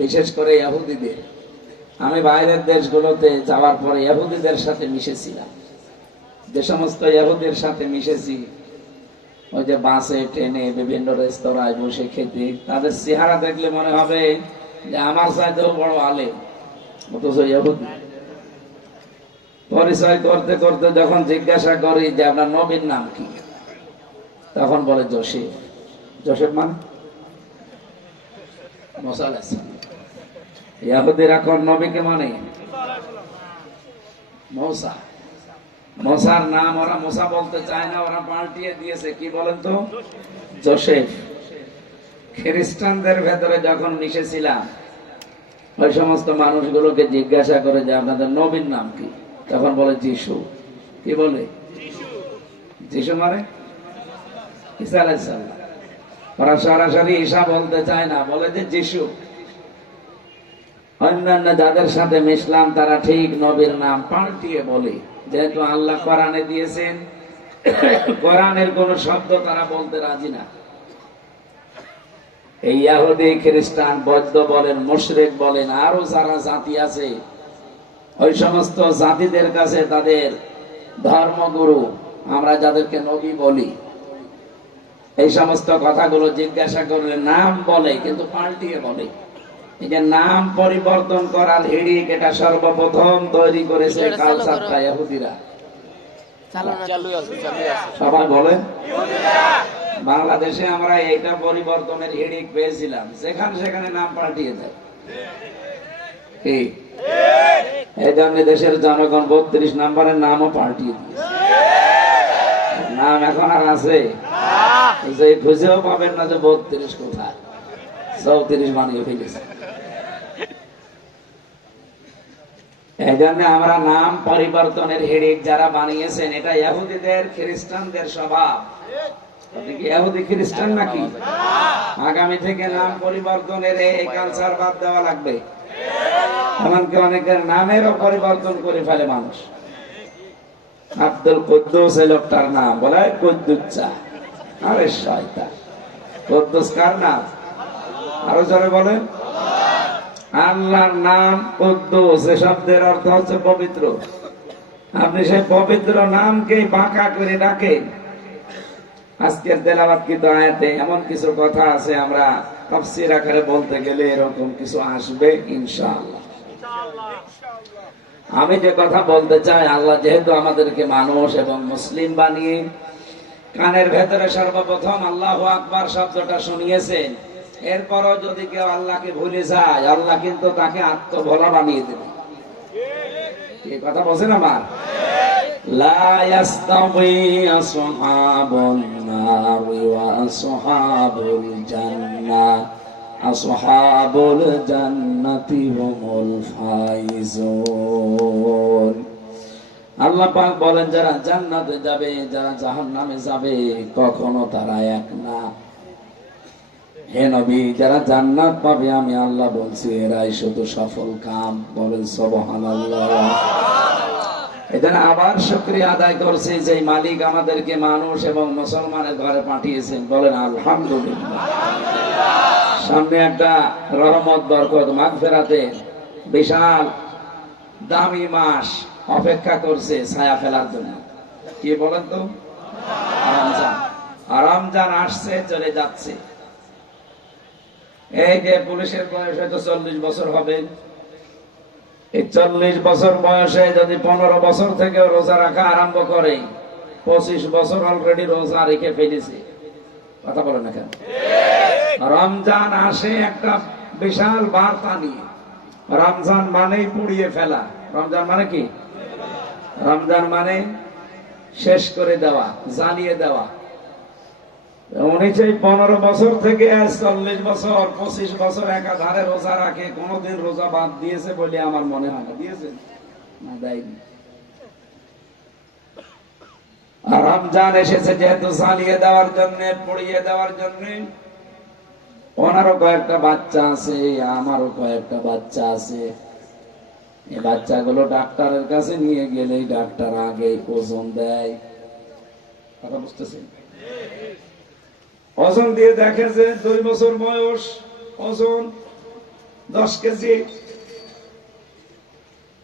বিশেষ করে ইহুদিদের। আমি বাইরের দেশগুলোতে যাওয়ার পরে ইহুদিদের সাথে মিশেছিলাম। যে সমস্ত ইহুদির সাথে মিশেছি, ওই যে বাসে ট্রেনে বিভিন্ন রেস্তোরাঁয় বসে খেতে, তাদের চেহারা দেখলে মনে হবে যে আমার চাইতেও বড় আলেম, অথচ ইহুদি। পরিচয় করতে করতে যখন জিজ্ঞাসা করি যে আপনার নবীর নাম কি, তখন বলে জোসেফ। জোসেফ মানে মুসা আলাইহিস সালাম। ইহুদিরা কোন নবীকে মানে? মুসা। মুসার নাম ওরা মুসা বলতে চায় না, ওরা পাল্টিয়ে দিয়েছে, কি বলেন তো? জোসেফ। খ্রিস্টানদের ভেতরে যখন মিশেছিলাম, ওই সমস্ত মানুষগুলোকে জিজ্ঞাসা করে যে আপনাদের নবীর নাম কি, তখন বলে যিশু। কি বলে? যিশু মানে ঈসা আলাইহিস সালাম। ওরা সরাসরি ঈসা বলতে চায় না, বলে যে যিশু। অন্যান্য যাদের সাথে মিশলাম তারা ঠিক নবীর নাম পাল্টিয়ে বলে, যেহেতু আল্লাহ কোরআনে দিয়েছেন, কোরআনের কোন শব্দ তারা বলতে রাজি না। এই ইহুদি, খ্রিস্টান, বৌদ্ধ বলেন, মুশরিক বলেন, আরো যারা জাতি আছে, ওই সমস্ত জাতিদের কাছে তাদের ধর্মগুরু, আমরা যাদেরকে নবী বলি, এই সমস্ত কথাগুলো জিজ্ঞাসা করলে নাম বলে, কিন্তু পাল্টিয়ে বলে। এই যে নাম পরিবর্তন করার হিড়িক, এটা সর্বপ্রথম তৈরি করেছে কালচারটা ইহুদিরা। সবাই বলেন বাংলাদেশে আমরা এইটা পরিবর্তনের হিড়িক পেয়েছিলাম, যেখানে সেখানে নাম পাল্টিয়ে দেয়। কি এই জন্য দেশের জনগণ 32 নম্বরের নামও পাল্টিয়ে দিয়েছে। নাম এখন আর আছে যে খুঁজেও পাবেন না যে 32 কোথায়, 34 বানিয়ে ফেলেছে। এই জন্য আমরা নাম পরিবর্তনের হিড়িক যারা বানিয়েছেন, এটা ইহুদিদের, খ্রিস্টানদের স্বভাব। ইহুদি খ্রিস্টান নাকি? আগামী থেকে নাম পরিবর্তনের এই কালচার বাদ দেওয়া লাগবে। এমনকি অনেকের নামেরও পরিবর্তন করে ফেলে মানুষ। আব্দুল কুদ্দুস এই লোকটার নাম বলে কুদ্দুচ্চা। আরে শয়তান, কুদ্দুস কার নাম? আরো জোরে বলেন। আল্লাহর নাম কুদ্দুস, এই শব্দের অর্থ হচ্ছে পবিত্র। আপনি সেই পবিত্র নামকে বাঁকা করে ডাকেন। আজকের তেলাওয়াতকৃত আয়াতে এমন কিছু কথা আছে, আমরা তাফসীর আকারে বলতে গেলে এরকম কিছু আসবে ইনশাআল্লাহ। আমি যে কথা বলতে চাই, আল্লাহ যেহেতু আমাদেরকে মানুষ এবং মুসলিম বানিয়ে কানের ভেতরে সর্বপ্রথম আল্লাহু আকবার শব্দটা শুনিয়েছেন, এরপরও যদি কেউ আল্লাহকে ভুলে যায়, আল্লাহ কিন্তু তাকে আত্মভোলা বানিয়ে দেবে। এই কথা বলছেন আমার? লা ইয়াস্তাবি আসহাবুন নারি ওয়া আসহাবুল জান্নাহ, আসহাবুল জান্নাতি হুমুল ফাইজুন। আল্লাহ পাক বলেন, যারা জান্নাতে যাবে, যারা জাহান্নামে যাবে, কখনো তারা এক না। হে নবী, যারা জান্নাত পাবে আমি আল্লাহ বলছি এরাই শুধু সফল কাম। বলেন সুবহানাল্লাহ। এখানে আবার শুকরিয়া আদায় করছি যে মালিক আমাদেরকে মানুষ এবং মুসলমানের ঘরে পাঠিয়েছেন। বলেন আলহামদুলিল্লাহ। সামনে একটা রহমত, বরকত, মাগফিরাতে বিশাল দামি মাস অপেক্ষা করছে ছায়া ফেলার জন্য। কি বলেন তো? রমজান। রমজান আসছে, চলে যাচ্ছে। এই যে পুলিশের বয়স হয়তো 40 বছর হবে, এই 40 বছর বয়সে যদি 15 বছর থেকে রোজা রাখা আরম্ভ করে, 25 বছর অলরেডি রোজা রেখে ফেলেছে। কথা বলেন না কেন? রমজান আসে একটা বিশাল বার্তা নিয়ে। রমজান মানেই পুড়িয়ে ফেলা। রমজান মানে কি? রমজান মানে শেষ করে দেওয়া, জ্বালিয়ে দেওয়া। উনি সেই 15 বছর থেকে 40 বছর, 25 বছর একাধারে রোজা রাখে, কোনদিন রোজা বাদ দিয়েছে বলে আমার মনে হয় না। দিয়েছেন না? দেয়নি। আর রমজান এসেছে যেহেতু জ্বালিয়ে দেওয়ার জন্য, পুড়িয়ে দেওয়ার জন্য। ওনারও কয়েকটা বাচ্চা আছে, আমারও কয়েকটা বাচ্চা আছে। এই বাচ্চাগুলো ডাক্তারের কাছে নিয়ে গেলেই ডাক্তার আগে ওজন দেয়। কথা বুঝতেছেন? ওজন দিয়ে দেখে যে 2 বছর বয়স, ওজন 10 কেজি।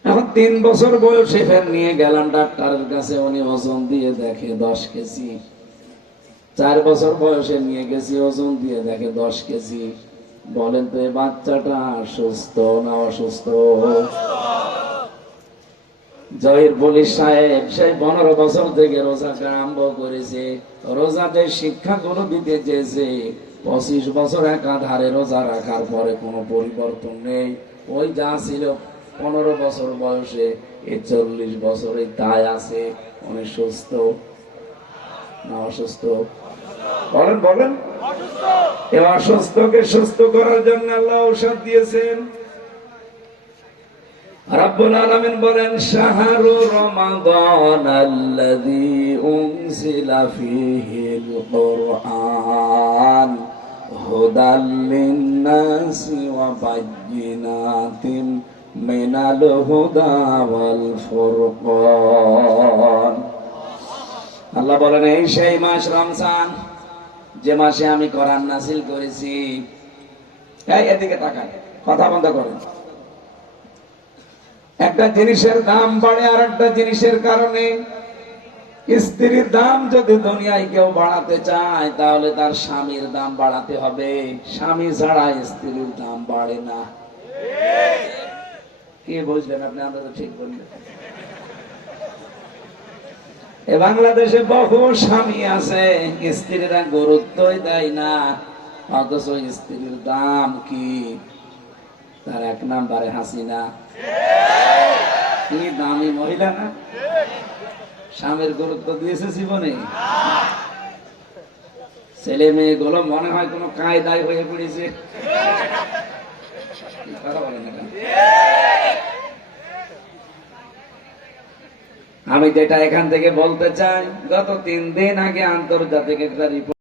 এখন 3 বছর বয়সে ফের নিয়ে গেলাম ডাক্তারের কাছে, উনি ওজন দিয়ে দেখে 10 কেজি। 4 বছর বয়সে নিয়ে গেছি, ওজন দিয়ে দেখে 10 কেজি। বলেন তো এই বাচ্চাটা সুস্থ না অসুস্থ? জহির পুলিশ সাহেব সেই 15 বছর থেকে রোজাকে আরম্ভ করেছে, রোজাতে শিক্ষাগুলো দিতে চেয়েছে। 25 বছর একাধারে রোজা রাখার পরে কোনো পরিবর্তন নেই, ওই যা ছিল 15 বছর বয়সে, এই 40 বছরে তাই আছে। উনি সুস্থ না অসুস্থ? বলেন বলেন। এই অসুস্থকে সুস্থ করার জন্য আল্লাহ ঔষধ দিয়েছেন। রাব্বুল আলামিন বলেন, শাহরু রমাদান আল্লাযী উনজিলা ফীহিল কুরআন হুদাল লিন-নাসি ওয়া বায়্যিনাতিন মিনাল হুদা ওয়াল ফুরকান। আল্লাহ বলেন, এই সেই মাস রমজান, যে মাসে আমি কোরআন নাযিল করেছি। এই এদিকে তাকান, কথা বন্ধ করেন। একটা জিনিসের দাম বাড়ে আর একটা জিনিসের কারণে। স্ত্রীর দাম যদি দুনিয়ায় কেউ বাড়াতে চায়, তাহলে তার স্বামীর দাম বাড়াতে হবে। স্বামী ছাড়া স্ত্রীর দাম বাড়ে না। কি বুঝলেন আপনি? আমরা তো ঠিক বললেন। বাংলাদেশে বহু স্বামী আছে, স্ত্রীরা গুরুত্বই দেয় না, অথচ স্ত্রীর দাম কি? তার 1 নম্বরে হাসিনা। কি দামি মহিলা না? স্বামীর গুরুত্ব দিয়েছে জীবনে? ছেলে মেয়ে গুলো মনে হয় কোনো কায়দায় হয়ে পড়েছে। কথা বলেন না কেন? আমি যেটা এখান থেকে বলতে চাই, গত 3 দিন আগে আন্তর্জাতিক একটা রিপোর্ট